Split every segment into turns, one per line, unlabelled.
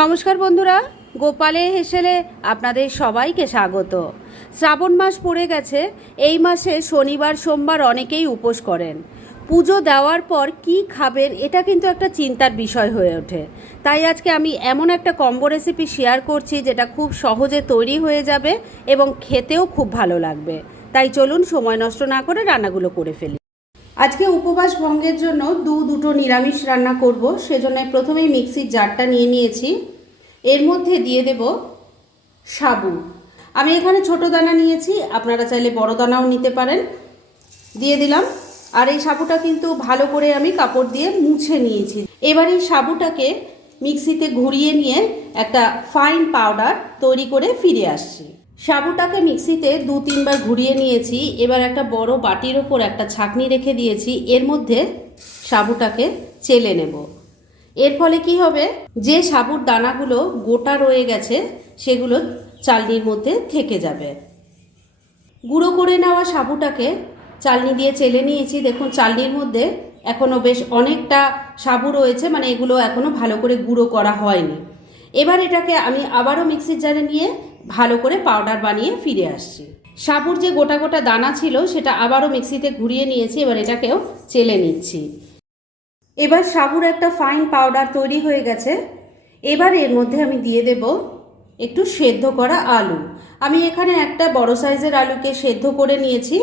নমস্কার বন্ধুরা, গোপালে হেসেলে আপনাদের সবাইকে স্বাগত। শ্রাবণ মাস পড়ে গেছে, এই মাসে শনিবার, সোমবার অনেকেই উপোস করেন। পুজো দেওয়ার পর কি খাবেন, এটা কিন্তু একটা চিন্তার বিষয় হয়ে ওঠে। তাই আজকে আমি এমন একটা কম্বো রেসিপি শেয়ার করছি, যেটা খুব সহজে তৈরি হয়ে যাবে এবং খেতেও খুব ভালো লাগবে। তাই চলুন সময় নষ্ট না করে রান্নাগুলো করে ফেলি। আজকে উপবাস ভঙ্গের জন্য দু দুটো নিরামিষ রান্না করব, সেজন্য প্রথমেই মিক্সির জারটা নিয়ে নিয়েছি। এর মধ্যে দিয়ে দেব সাবু। আমি এখানে ছোট দানা নিয়েছি, আপনারা চাইলে বড় দানাও নিতে পারেন। দিয়ে দিলাম। আর এই সাবুটা কিন্তু ভালো করে আমি কাপড় দিয়ে মুছে নিয়েছি। এবার এই সাবুটাকে মিক্সিতে ঘুরিয়ে নিয়ে একটা ফাইন পাউডার তৈরি করে ফিরে আসছি। সাবুটাকে মিক্সিতে দু তিনবার ঘুরিয়ে নিয়েছি। এবার একটা বড় বাটির ওপর একটা ছাকনি রেখে দিয়েছি। এর মধ্যে সাবুটাকে চেলে নেব। এর ফলে কি হবে? যে সাবুর দানাগুলো গোটা রয়ে গেছে, সেগুলো চালনির মধ্যে থেকে যাবে। গুঁড়ো করে নেওয়া সাবুটাকে চালনি দিয়ে চেলে নিয়েছি। দেখুন, চালনির মধ্যে এখনও বেশ অনেকটা সাবু রয়েছে। মানে এগুলো এখনও ভালো করে গুঁড়ো করা হয়নি। এবার এটাকে আমি আবারও মিক্সির জারে নিয়ে ভালো করে পাউডার বানিয়ে ফিরে আসছি। সাবুর যে গোটা গোটা দানা ছিল, সেটা আবারও মিক্সিতে ঘুরিয়ে নিয়েছি, এবার এটাকেও চেলে নিচ্ছি। এবার সাবুর একটা ফাইন পাউডার তৈরি হয়ে গেছে। এবার এর মধ্যে আমি দিয়ে দেব একটু সেদ্ধ করা আলু। আমি এখানে একটা বড় সাইজের আলুকে সেদ্ধ করে নিয়েছি।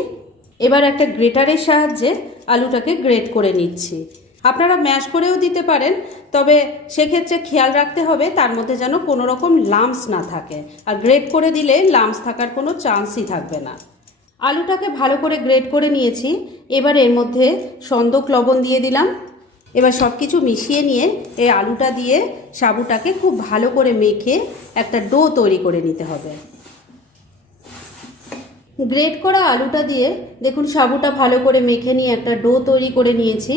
এবার একটা গ্রেটারের সাহায্যে আলুটাকে গ্রেট করে নিচ্ছি। আপনারা ম্যাশ করেও দিতে পারেন তবে সেক্ষেত্রে খেয়াল রাখতে হবে তার মধ্যে যেন কোনো রকম লামস না থাকে। আর গ্রেট করে দিলে লামস থাকার কোনো চান্সই থাকবে না। আলুটাকে ভালো করে গ্রেট করে নিয়েছি। এবার এর মধ্যে সন্দক লবণ দিয়ে দিলাম। এবার সব কিছু মিশিয়ে নিয়ে এই আলুটা দিয়ে সাবুটাকে খুব ভালো করে মেখে একটা ডো তৈরি করে নিতে হবে। গ্রেট করা আলুটা দিয়ে দেখুন সাবুটা ভালো করে মেখে নিয়ে একটা ডো তৈরি করে নিয়েছি।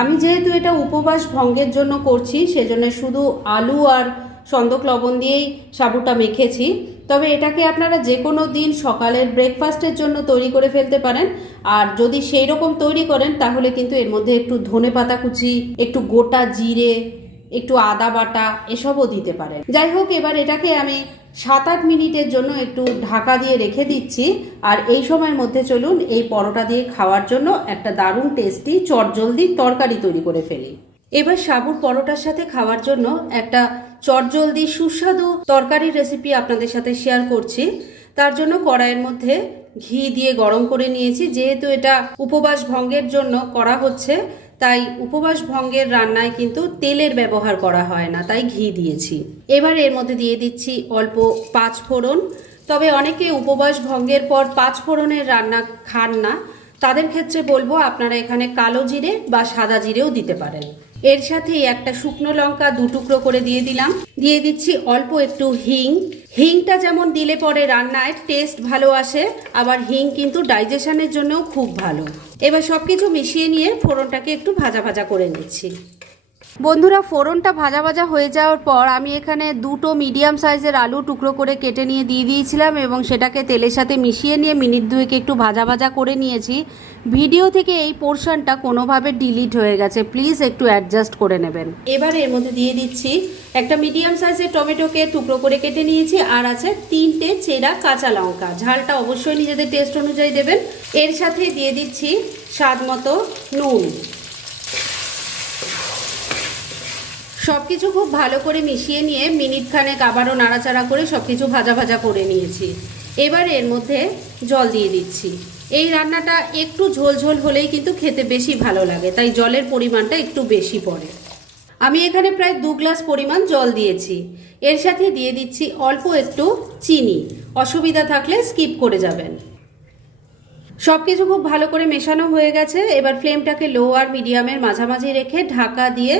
আমি যেহেতু এটা উপবাস ভঙ্গের জন্য করছি, সেজন্য শুধু আলু আর সন্দক লবণ দিয়েই সাবুটা মেখেছি। তবে এটাকে আপনারা যে কোনো দিন সকালের ব্রেকফাস্টের জন্য তৈরি করে ফেলতে পারেন। আর যদি সেই রকম তৈরি করেন, তাহলে কিন্তু এর মধ্যে একটু ধনে পাতা কুচি, একটু গোটা জিরে, একটু আদা বাটা, এসবও দিতে পারেন। যাই হোক, এবার এটাকে আমি সাত আট মিনিটের জন্য একটু ঢাকা দিয়ে রেখে দিচ্ছি। আর এই সময়ের মধ্যে চলুন, এই পরোটা দিয়ে খাওয়ার জন্য একটা দারুণ টেস্টি চটজলদি তরকারি তৈরি করে ফেলি। এবার সাবুর পরোটার সাথে খাওয়ার জন্য একটা চটজলদি সুস্বাদু তরকারির রেসিপি আপনাদের সাথে শেয়ার করছি। তার জন্য কড়াইয়ের মধ্যে ঘি দিয়ে গরম করে নিয়েছি। যেহেতু এটা উপবাস ভঙ্গের জন্য করা হচ্ছে তাই উপবাস ভঙ্গের রান্নায় কিন্তু তেলের ব্যবহার করা হয় না, তাই ঘি দিয়েছি। এবার এর মধ্যে দিয়ে দিচ্ছি অল্প পাঁচ ফোড়ন। তবে অনেকে উপবাস ভঙ্গের পর পাঁচ ফোড়নের রান্না খান না। তাদের ক্ষেত্রে বলব আপনারা এখানে কালো জিরে বা সাদা জিরেও দিতে পারেন। এর সাথেই একটা শুকনো লঙ্কা দু টুকরো করে দিয়ে দিলাম। দিয়ে দিচ্ছি অল্প একটু হিং। হিংটা যেমন দিলে পরে রান্নায় টেস্ট ভালো আসে, আবার হিং কিন্তু ডাইজেশনের জন্যও খুব ভালো। এবার সব কিছু মিশিয়ে নিয়ে ফোড়নটাকে একটু ভাজা ভাজা করে নিচ্ছি। বন্ধুরা, ফোড়নটা ভাজা ভাজা হয়ে যাওয়ার পর আমি এখানে দুটো মিডিয়াম সাইজের আলু টুকরো করে কেটে নিয়ে দিয়ে দিয়েছিলাম এবং সেটাকে তেলের সাথে মিশিয়ে নিয়ে মিনিট দুয়েক একটু ভাজা ভাজা করে নিয়েছি। ভিডিও থেকে এই পোর্শনটা কোনোভাবে ডিলিট হয়ে গেছে। প্লিজ একটু অ্যাডজাস্ট করে নেবেন। এবার এর মধ্যে দিয়ে দিচ্ছি একটা মিডিয়াম সাইজের টমেটোকে টুকরো করে কেটে নিয়েছি আর আছে তিনটে চেরা কাঁচা লঙ্কা। ঝালটা অবশ্যই নিজেদের টেস্ট অনুযায়ী দেবেন। এর সাথে দিয়ে দিচ্ছি স্বাদ মতো নুন। সব কিছু খুব ভালো করে মিশিয়ে নিয়ে মিনিট খানেক আবারও নাড়াচাড়া করে সব কিছু ভাজা ভাজা করে নিয়েছি। এবার এর মধ্যে জল দিয়ে দিচ্ছি। এই রান্নাটা একটু ঝোল ঝোল হলেই কিন্তু খেতে বেশি ভালো লাগে, তাই জলের পরিমাণটা একটু বেশি পড়ে। আমি এখানে প্রায় দু গ্লাস পরিমাণ জল দিয়েছি। এর সাথে দিয়ে দিচ্ছি অল্প একটু চিনি। অসুবিধা থাকলে স্কিপ করে যাবেন। সব কিছু খুব ভালো করে মেশানো হয়ে গেছে। এবার ফ্লেমটাকে লো আর মিডিয়ামের মাঝামাঝি রেখে ঢাকা দিয়ে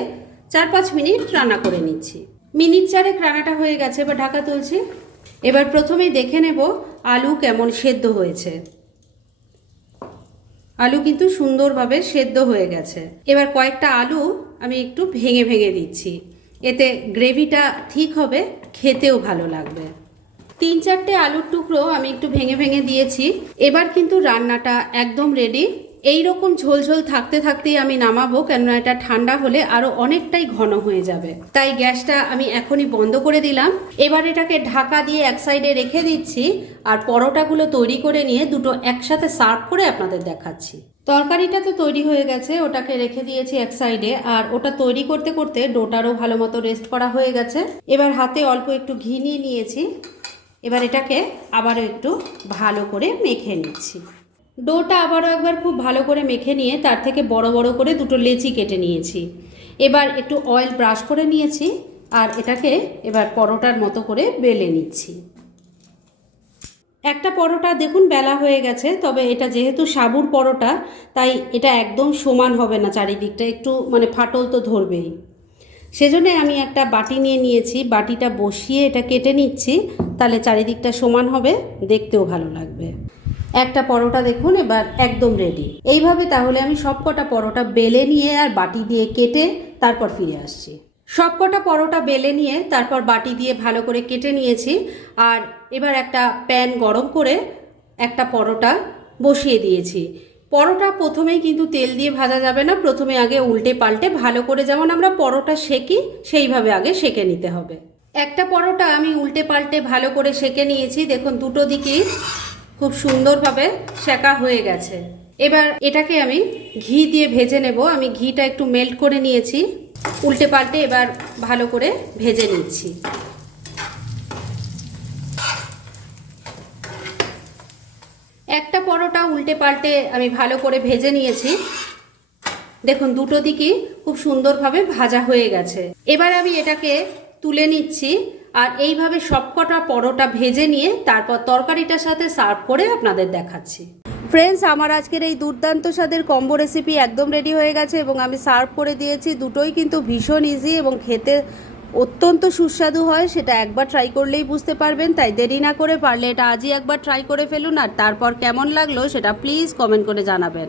চার পাঁচ মিনিট রান্না করে নিচ্ছি। মিনিট চারেক রান্নাটা হয়ে গেছে, এবার ঢাকা তুলছি। এবার প্রথমেই দেখে নেব আলু কেমন সেদ্ধ হয়েছে। আলু কিন্তু সুন্দরভাবে সেদ্ধ হয়ে গেছে। এবার কয়েকটা আলু আমি একটু ভেঙে ভেঙে দিচ্ছি। এতে গ্রেভিটা ঠিক হবে, খেতেও ভালো লাগবে। তিন চারটে আলুর টুকরো আমি একটু ভেঙে ভেঙে দিয়েছি। এবার কিন্তু রান্নাটা একদম রেডি এই রকম ঝোলঝোল থাকতে থাকতেই আমি নামাবো, কেননা এটা ঠান্ডা হলে আরও অনেকটাই ঘন হয়ে যাবে। তাই গ্যাসটা আমি এখনই বন্ধ করে দিলাম। এবার এটাকে ঢাকা দিয়ে এক সাইডে রেখে দিচ্ছি আর পরোটাগুলো তৈরি করে নিয়ে দুটো একসাথে সার্ভ করে আপনাদের দেখাচ্ছি। তরকারিটা তো তৈরি হয়ে গেছে, ওটাকে রেখে দিয়েছি এক সাইডে। আর ওটা তৈরি করতে করতে ডোটারও ভালো মতো রেস্ট করা হয়ে গেছে। এবার হাতে অল্প একটু ঘি নিয়ে নিয়েছি। এবার এটাকে আবারও একটু ভালো করে মেখে নিচ্ছি। ডোটা আবারও একবার খুব ভালো করে মেখে নিয়ে তার থেকে বড় বড় করে দুটো লেচি কেটে নিয়েছি। এবার একটু অয়েল ব্রাশ করে নিয়েছি আর এটাকে এবার পরোটার মতো করে বেলে নিচ্ছি। একটা পরোটা দেখুন বেলা হয়ে গেছে, তবে এটা যেহেতু সাবুর পরোটা, তাই এটা একদম সমান হবে না চারিদিকটা, একটু মানে ফাটল তো ধরবেই। সেজন্য আমি একটা বাটি নিয়ে নিয়েছি, বাটিটা বসিয়ে এটা কেটে নিচ্ছি, তাহলে চারিদিকটা সমান হবে, দেখতেও ভালো লাগবে। একটা পরোটা দেখুন, এবার একদম রেডি এইভাবে তাহলে আমি সবকটা পরোটা বেলে নিয়ে আর বাটি দিয়ে কেটে তারপর ফিরে আসছি। সবকটা পরোটা বেলে নিয়ে তারপর বাটি দিয়ে ভালো করে কেটে নিয়েছি। আর এবার একটা প্যান গরম করে একটা পরোটা বসিয়ে দিয়েছি। পরোটা প্রথমেই কিন্তু তেল দিয়ে ভাজা যাবে না, প্রথমে আগে উল্টে পাল্টে ভালো করে যেমন আমরা পরোটা সেকি, সেইভাবে আগে সেকে নিতে হবে। একটা পরোটা আমি উল্টে পাল্টে ভালো করে সেকে নিয়েছি। দেখুন, দুটো দিকেই খুব সুন্দরভাবে সেকা হয়ে গেছে। এবার এটাকে আমি ঘি দিয়ে ভেজে নেব। আমি ঘিটা একটু মেল্ট করে নিয়েছি। উল্টে পাল্টে এবার ভালো করে ভেজে নিচ্ছি। একটা পরোটা উল্টে পাল্টে আমি ভালো করে ভেজে নিয়েছি। দেখুন, দুটো দিকই খুব সুন্দরভাবে ভাজা হয়ে গেছে। এবার আমি এটাকে তুলে নিচ্ছি। আর এইভাবে সবকটা পরোটা ভেজে নিয়ে তারপর তরকারিটার সাথে সার্ভ করে আপনাদের দেখাচ্ছি। ফ্রেন্ডস আমার আজকের এই দুর্দান্ত স্বাদের কম্বো রেসিপি একদম রেডি হয়ে গেছে এবং আমি সার্ভ করে দিয়েছি। দুটোই কিন্তু ভীষণ ইজি এবং খেতে অত্যন্ত সুস্বাদু হয়, সেটা একবার ট্রাই করলেই বুঝতে পারবেন। তাই দেরি না করে পারলে এটা আজই একবার ট্রাই করে ফেলুন আর তারপর কেমন লাগল সেটা প্লিজ কমেন্ট করে জানাবেন।